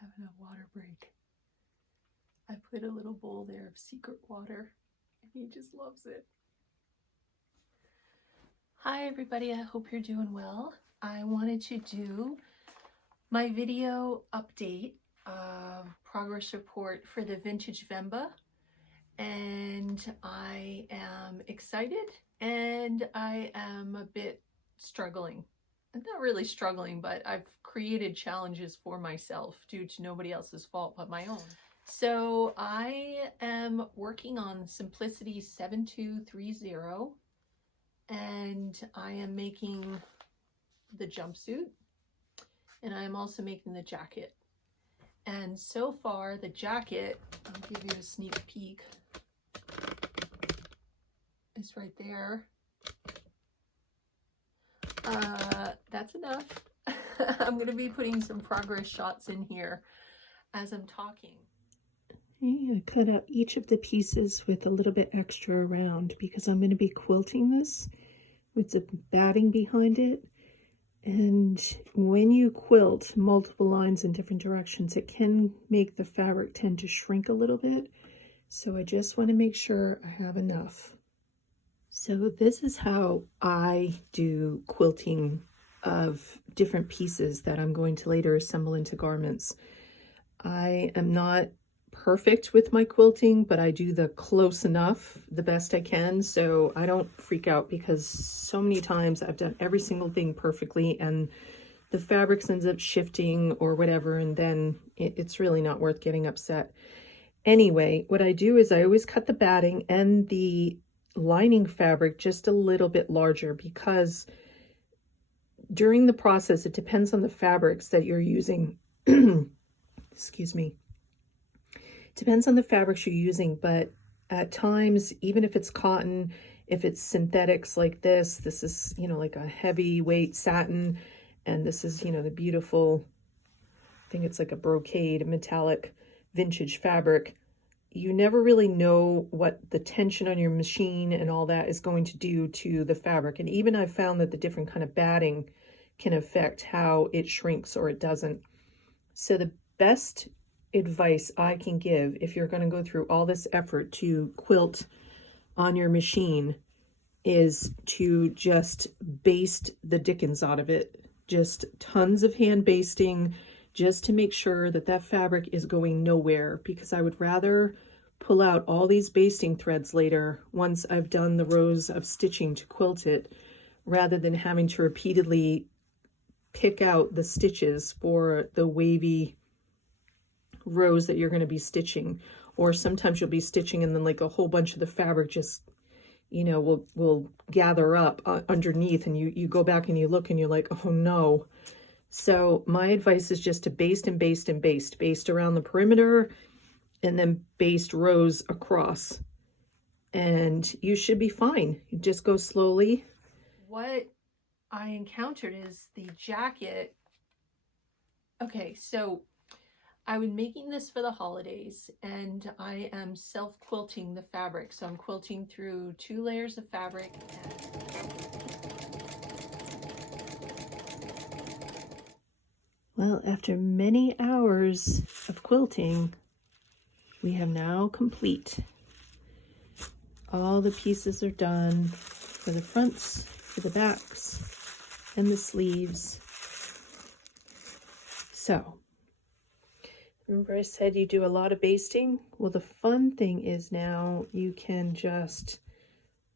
having a water break. I put a little bowl there of secret water and he just loves it. Hi everybody, I hope you're doing well. I wanted to do my video update progress report for the VintageVember, and I am excited and I am a bit struggling. I'm not really struggling, but I've created challenges for myself due to nobody else's fault but my own. So I am working on Simplicity 7230, and I am making the jumpsuit, and I am also making the jacket. And so far the jacket, I'll give you a sneak peek, it's right there. That's enough. I'm going to be putting some progress shots in here as I'm talking. I cut out each of the pieces with a little bit extra around because I'm going to be quilting this with the batting behind it. And when you quilt multiple lines in different directions, it can make the fabric tend to shrink a little bit. So I just want to make sure I have enough. So this is how I do quilting of different pieces that I'm going to later assemble into garments. I am not perfect with my quilting, but I do the close enough, the best I can, so I don't freak out, because so many times I've done every single thing perfectly and the fabrics ends up shifting or whatever, and then it's really not worth getting upset. Anyway, what I do is I always cut the batting and the lining fabric just a little bit larger, because during the process, it depends on the fabrics that you're using. Excuse me. Depends on the fabrics you're using, but at times, even if it's cotton, if it's synthetics like this is, you know, like a heavyweight satin, and this is, you know, the beautiful, I think it's like a brocade, metallic vintage fabric. You never really know what the tension on your machine and all that is going to do to the fabric. And even I've found that the different kind of batting can affect how it shrinks or it doesn't. So the best advice I can give, if you're going to go through all this effort to quilt on your machine, is to just baste the dickens out of it. Just tons of hand basting, just to make sure that that fabric is going nowhere, because I would rather pull out all these basting threads later once I've done the rows of stitching to quilt it, rather than having to repeatedly pick out the stitches for the wavy rows that you're going to be stitching. Or sometimes you'll be stitching and then like a whole bunch of the fabric just, you know, will gather up underneath, and you go back and you look and you're like, oh no. So my advice is just to baste and baste and baste around the perimeter, and then baste rows across, and you should be fine. You just go slowly. What I encountered is the jacket. Okay, so I was making this for the holidays, and I am self-quilting the fabric. So I'm quilting through 2 layers of fabric. Well, after many hours of quilting, we have now complete. All the pieces are done for the fronts, for the backs, and the sleeves. So, remember I said you do a lot of basting? Well, the fun thing is now you can just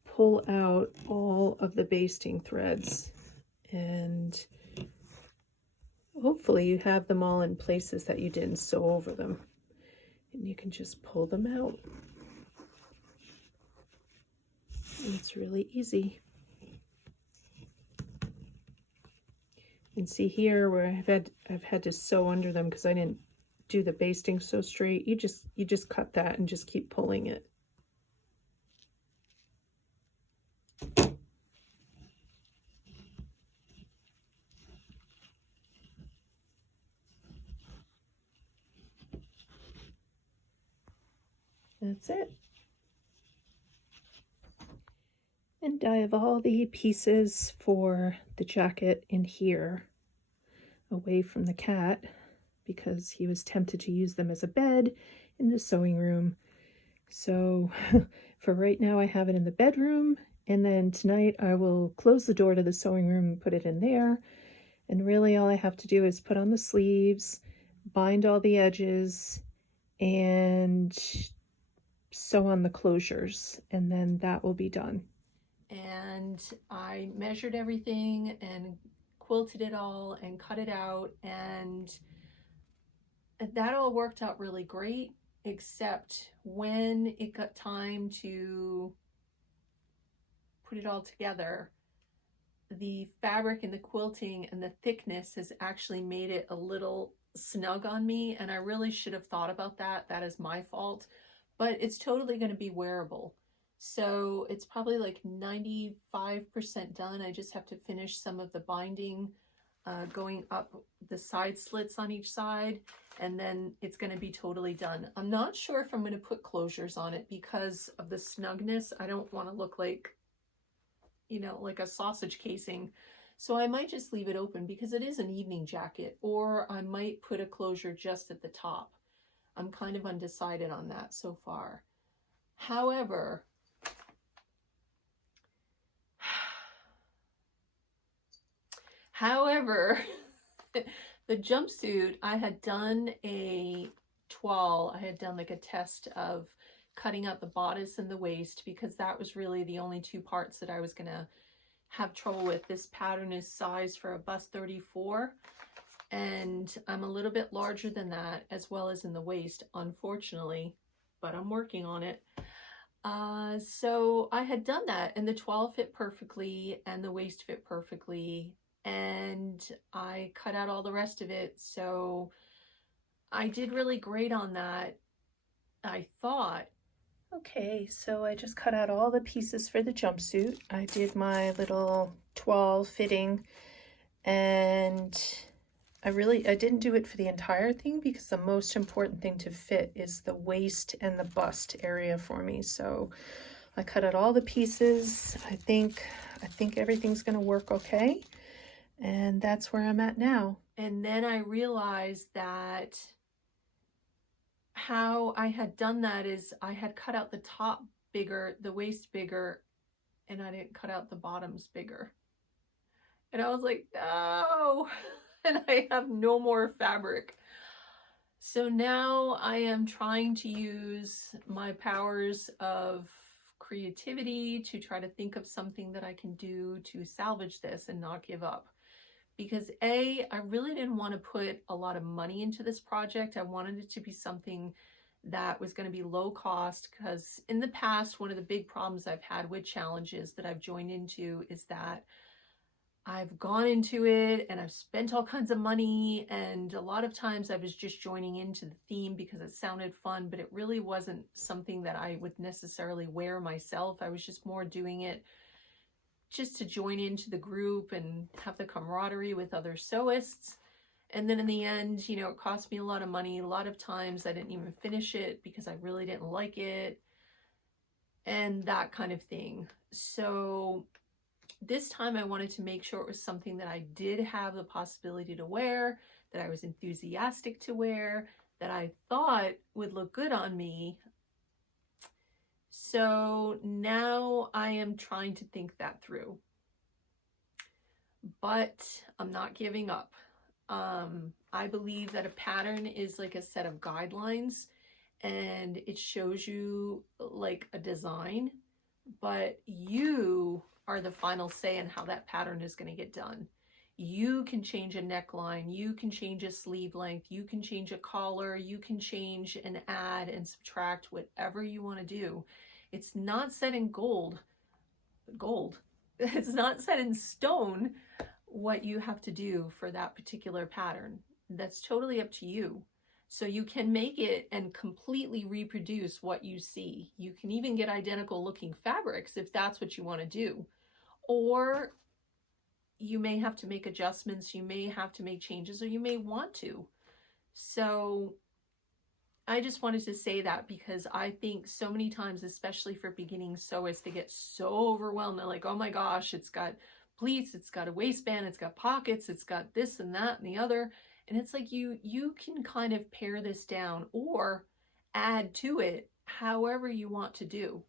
pull out all of the basting threads, and hopefully you have them all in places that you didn't sew over them, and you can just pull them out. And it's really easy. And see here where I've had to sew under them because I didn't do the basting so straight. You just cut that and just keep pulling it. That's it. And I have all the pieces for the jacket in here, away from the cat, because he was tempted to use them as a bed in the sewing room. So for right now, I have it in the bedroom, and then tonight I will close the door to the sewing room and put it in there. And really all I have to do is put on the sleeves, bind all the edges, and sew on the closures, and then that will be done. And I measured everything and quilted it all and cut it out, and that all worked out really great, except when it got time to put it all together, the fabric and the quilting and the thickness has actually made it a little snug on me, and I really should have thought about that. That is my fault, but it's totally going to be wearable. So it's probably like 95% done. I just have to finish some of the binding, going up the side slits on each side, and then it's going to be totally done. I'm not sure if I'm going to put closures on it because of the snugness. I don't want to look like, you know, like a sausage casing. So I might just leave it open because it is an evening jacket, or I might put a closure just at the top. I'm kind of undecided on that so far. However, the jumpsuit, I had done a toile. I had done like a test of cutting out the bodice and the waist because that was really the only two parts that I was gonna have trouble with. This pattern is sized for a bust 34, and I'm a little bit larger than that, as well as in the waist, unfortunately, but I'm working on it. So I had done that, and the toile fit perfectly and the waist fit perfectly, and I cut out all the rest of it. So I did really great on that, I thought. Okay, so I just cut out all the pieces for the jumpsuit. I did my little toile fitting, and I didn't do it for the entire thing because the most important thing to fit is the waist and the bust area for me. So I cut out all the pieces. I think everything's gonna work okay. And that's where I'm at now. And then I realized that how I had done that is I had cut out the top bigger, the waist bigger, and I didn't cut out the bottoms bigger. And I was like, no, and I have no more fabric. So now I am trying to use my powers of creativity to try to think of something that I can do to salvage this and not give up. Because I really didn't want to put a lot of money into this project. I wanted it to be something that was going to be low cost, because in the past, one of the big problems I've had with challenges that I've joined into is that I've gone into it and I've spent all kinds of money, and a lot of times I was just joining into the theme because it sounded fun, but it really wasn't something that I would necessarily wear myself. I was just more doing it just to join into the group and have the camaraderie with other sewists. And then in the end, you know, it cost me a lot of money. A lot of times I didn't even finish it because I really didn't like it and that kind of thing. So this time I wanted to make sure it was something that I did have the possibility to wear, that I was enthusiastic to wear, that I thought would look good on me. So now I am trying to think that through, but I'm not giving up. I believe that a pattern is like a set of guidelines, and it shows you like a design, but you are the final say in how that pattern is going to get done. You can change a neckline, you can change a sleeve length, you can change a collar, you can change and add and subtract whatever you want to do. It's not set in gold. It's not set in stone what you have to do for that particular pattern. That's totally up to you. So you can make it and completely reproduce what you see. You can even get identical looking fabrics if that's what you want to do. Or you may have to make adjustments, you may have to make changes, or you may want to. So I just wanted to say that because I think so many times, especially for beginning sewists, they get so overwhelmed. They're like, oh my gosh, it's got pleats, it's got a waistband, it's got pockets, it's got this and that and the other. And it's like you can kind of pare this down or add to it however you want to do.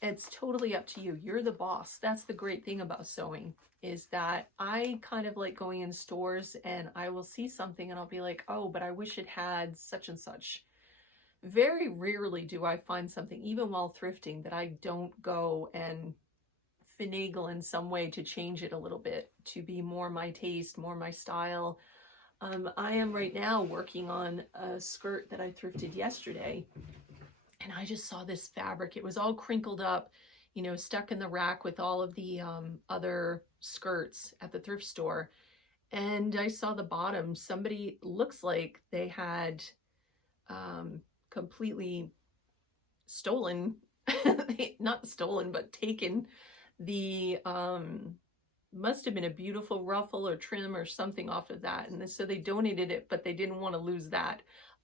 It's totally up to you. You're the boss. That's the great thing about sewing, is that I kind of like going in stores and I will see something and I'll be like, oh, but I wish it had such and such. Very rarely do I find something, even while thrifting, that I don't go and finagle in some way to change it a little bit to be more my taste, more my style. I am right now working on a skirt that I thrifted yesterday, and I just saw this fabric. It was all crinkled up, you know, stuck in the rack with all of the other skirts at the thrift store. And I saw the bottom. Somebody, looks like they had completely stolen, not stolen, but taken the, must have been a beautiful ruffle or trim or something off of that. And so they donated it, but they didn't want to lose that.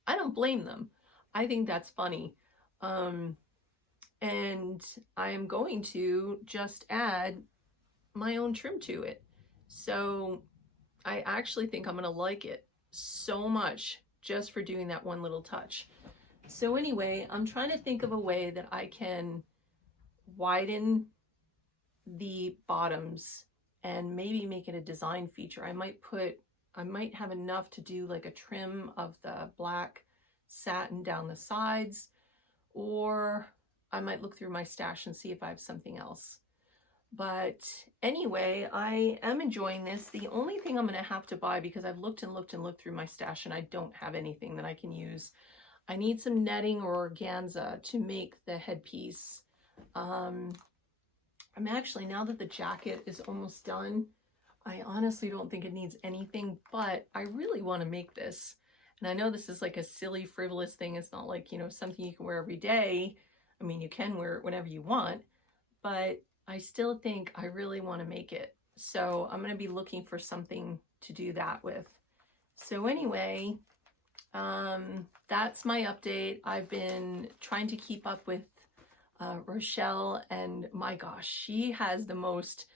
I don't blame them. I think that's funny. And I am going to just add my own trim to it. So I actually think I'm going to like it so much just for doing that one little touch. So anyway, I'm trying to think of a way that I can widen the bottoms and maybe make it a design feature. I might have enough to do like a trim of the black satin down the sides, or I might look through my stash and see if I have something else. But anyway, I am enjoying this. The only thing I'm going to have to buy, because I've looked and looked and looked through my stash and I don't have anything that I can use, I need some netting or organza to make the headpiece. I'm actually, now that the jacket is almost done, I honestly don't think it needs anything, but I really want to make this. And I know this is like a silly, frivolous thing. It's not like, you know, something you can wear every day. I mean, you can wear it whenever you want, but I still think I really want to make it. So I'm going to be looking for something to do that with. So anyway, that's my update. I've been trying to keep up with Rochelle, and my gosh, she has the most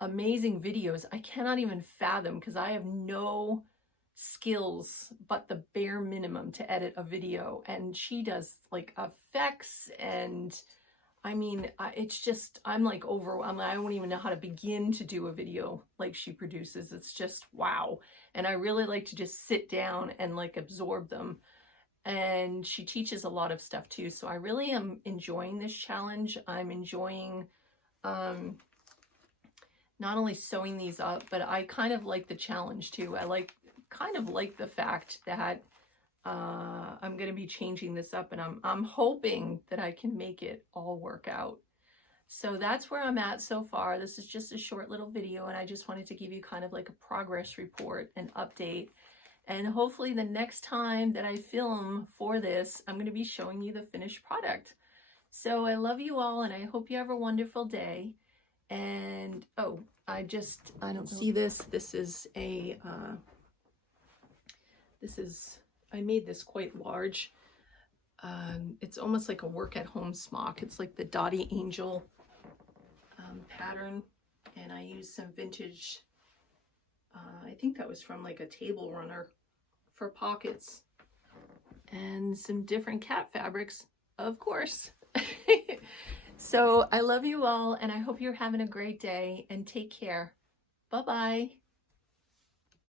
amazing videos. I cannot even fathom, because I have no skills but the bare minimum to edit a video, and she does like effects, and I mean, it's just, I'm like overwhelmed. I don't even know how to begin to do a video like she produces. It's just wow. And I really like to just sit down and like absorb them. And she teaches a lot of stuff too. So I really am enjoying this challenge. I'm enjoying not only sewing these up, but I kind of like the challenge too. I kind of like the fact that I'm going to be changing this up, and I'm hoping that I can make it all work out. So that's where I'm at so far. This is just a short little video, and I just wanted to give you kind of like a progress report and update. And hopefully the next time that I film for this, I'm going to be showing you the finished product. So I love you all, and I hope you have a wonderful day. And oh, I don't see this. This is a, I made this quite large. It's almost like a work at home smock. It's like the Dottie Angel pattern. And I used some vintage, I think that was from like a table runner for pockets, and some different cat fabrics, of course. So I love you all, and I hope you're having a great day, and take care. Bye-bye.